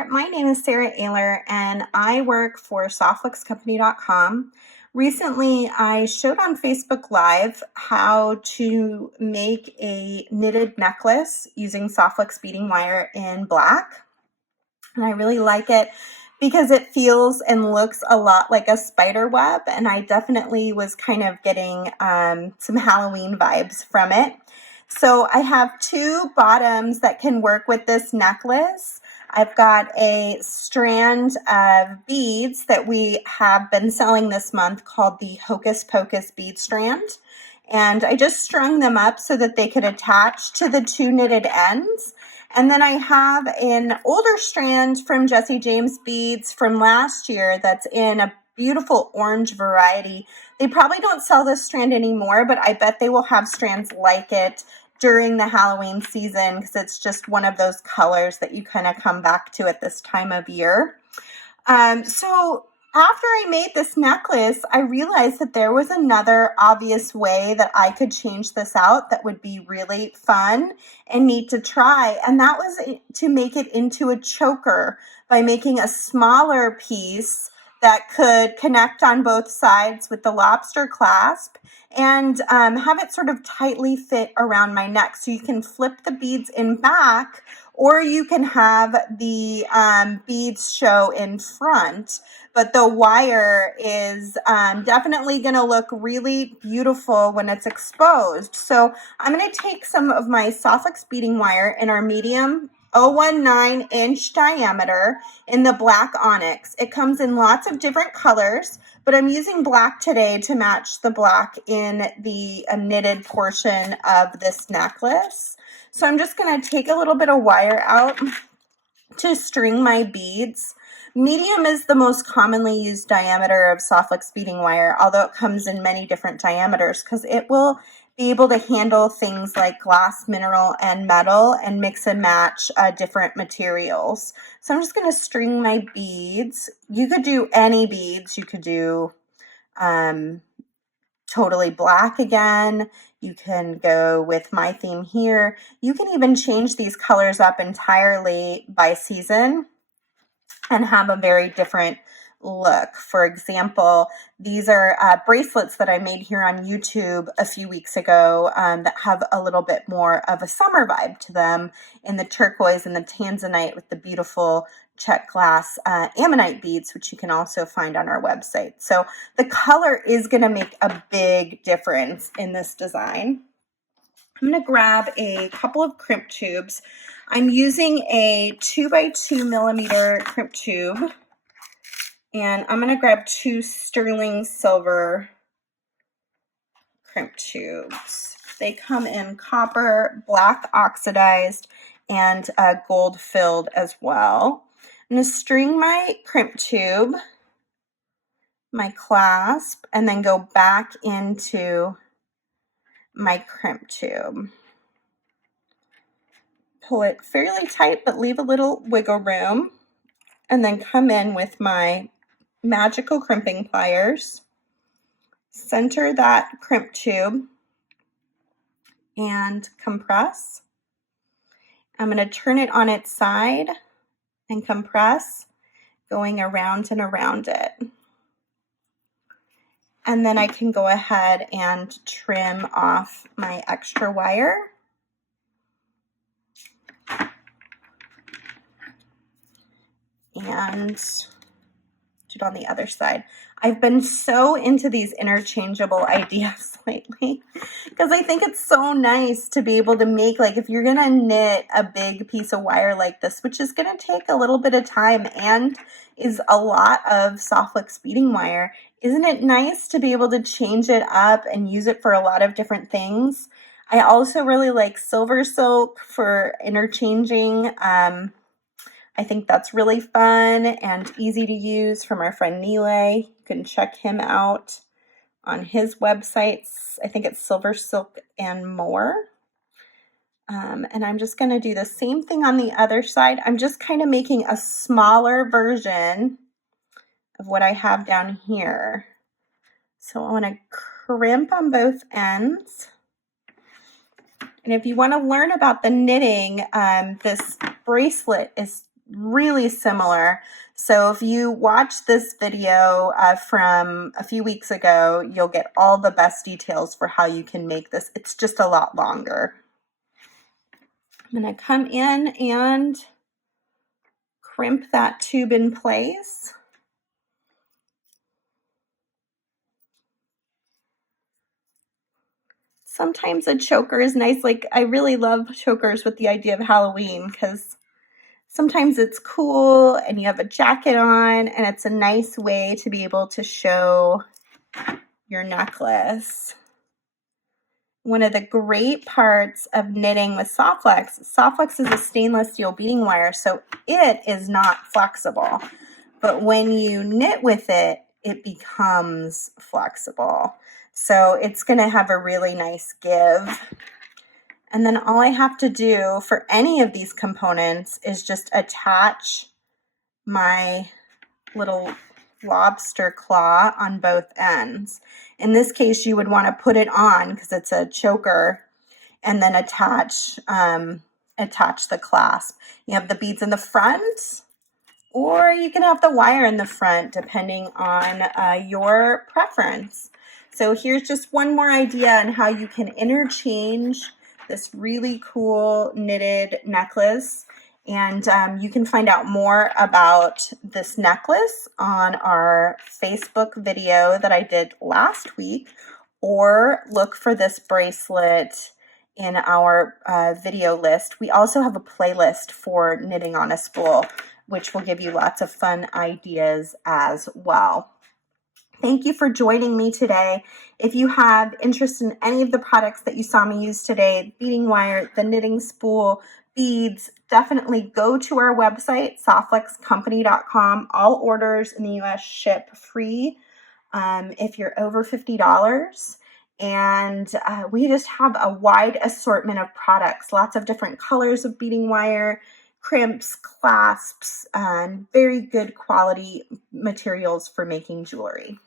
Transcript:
there. My name is Sarah Ayler and I work for softluxcompany.com. Recently, I showed on Facebook Live how to make a knitted necklace using Softlux beading wire in black. And I really like it because it feels and looks a lot like a spider web, and I definitely was kind of getting some Halloween vibes from it. So I have two bottoms that can work with this necklace. I've got a strand of beads that we have been selling this month called the Hocus Pocus bead strand. And I just strung them up so that they could attach to the two knitted ends. And then I have an older strand from Jesse James Beads from last year that's in a beautiful orange variety. They probably don't sell this strand anymore, but I bet they will have strands like it during the Halloween season because it's just one of those colors that you kind of come back to at this time of year. So after I made this necklace, I realized that there was another obvious way that I could change this out that would be really fun and neat to try, and that was to make it into a choker by making a smaller piece that could connect on both sides with the lobster clasp and have it sort of tightly fit around my neck. So you can flip the beads in back, or you can have the beads show in front, but the wire is definitely going to look really beautiful when it's exposed. So I'm going to take some of my Softlux beading wire in our medium 0.19-inch diameter in the black onyx. It comes in lots of different colors, but I'm using black today to match the black in the knitted portion of this necklace. So I'm just going to take a little bit of wire out to string my beads. Medium is the most commonly used diameter of Softlux beading wire, although it comes in many different diameters because it will be able to handle things like glass, mineral, and metal and mix and match different materials. So I'm just going to string my beads. You could do any beads. You could do totally black again. You can go with my theme here. You can even change these colors up entirely by season and have a very different look. For example, these are bracelets that I made here on YouTube a few weeks ago that have a little bit more of a summer vibe to them in the turquoise and the tanzanite with the beautiful check glass ammonite beads, which you can also find on our website. So the color is going to make a big difference in this design. I'm going to grab a couple of crimp tubes. I'm using a 2x2 millimeter crimp tube, and I'm going to grab two sterling silver crimp tubes. They come in copper, black oxidized, and gold filled as well. I'm going to string my crimp tube, my clasp, and then go back into my crimp tube. Pull it fairly tight, but leave a little wiggle room, and then come in with my magical crimping pliers, center that crimp tube, and compress. I'm going to turn it on its side and compress, going around and around it. And then I can go ahead and trim off my extra wire. And do it on the other side. I've been so into these interchangeable ideas lately because I think it's so nice to be able to make, like, if you're going to knit a big piece of wire like this, which is going to take a little bit of time and is a lot of Softlux beading wire, isn't it nice to be able to change it up and use it for a lot of different things? I also really like silver silk for interchanging. I think that's really fun and easy to use from our friend Nile. You can check him out on his websites. I think it's Silver Silk and More. And I'm just going to do the same thing on the other side. I'm just kind of making a smaller version of what I have down here. So I want to crimp on both ends. And if you want to learn about the knitting, this bracelet is really similar. So if you watch this video from a few weeks ago, you'll get all the best details for how you can make this. It's just a lot longer. I'm going to come in and crimp that tube in place. Sometimes a choker is nice. Like, I really love chokers with the idea of Halloween because sometimes it's cool and you have a jacket on and it's a nice way to be able to show your necklace. One of the great parts of knitting with Softflex is a stainless steel beading wire, so it is not flexible. But when you knit with it, it becomes flexible. So it's going to have a really nice give. And then all I have to do for any of these components is just attach my little lobster claw on both ends. In this case, you would want to put it on because it's a choker and then attach the clasp. You have the beads in the front, or you can have the wire in the front depending on your preference. So here's just one more idea on how you can interchange this really cool knitted necklace. And you can find out more about this necklace on our Facebook video that I did last week, or look for this bracelet in our video list. We also have a playlist for knitting on a spool, which will give you lots of fun ideas as well. Thank you for joining me today. If you have interest in any of the products that you saw me use today, beading wire, the knitting spool, beads, definitely go to our website, softflexcompany.com. All orders in the US ship free if you're over $50. And we just have a wide assortment of products, lots of different colors of beading wire, crimps, clasps, and very good quality materials for making jewelry.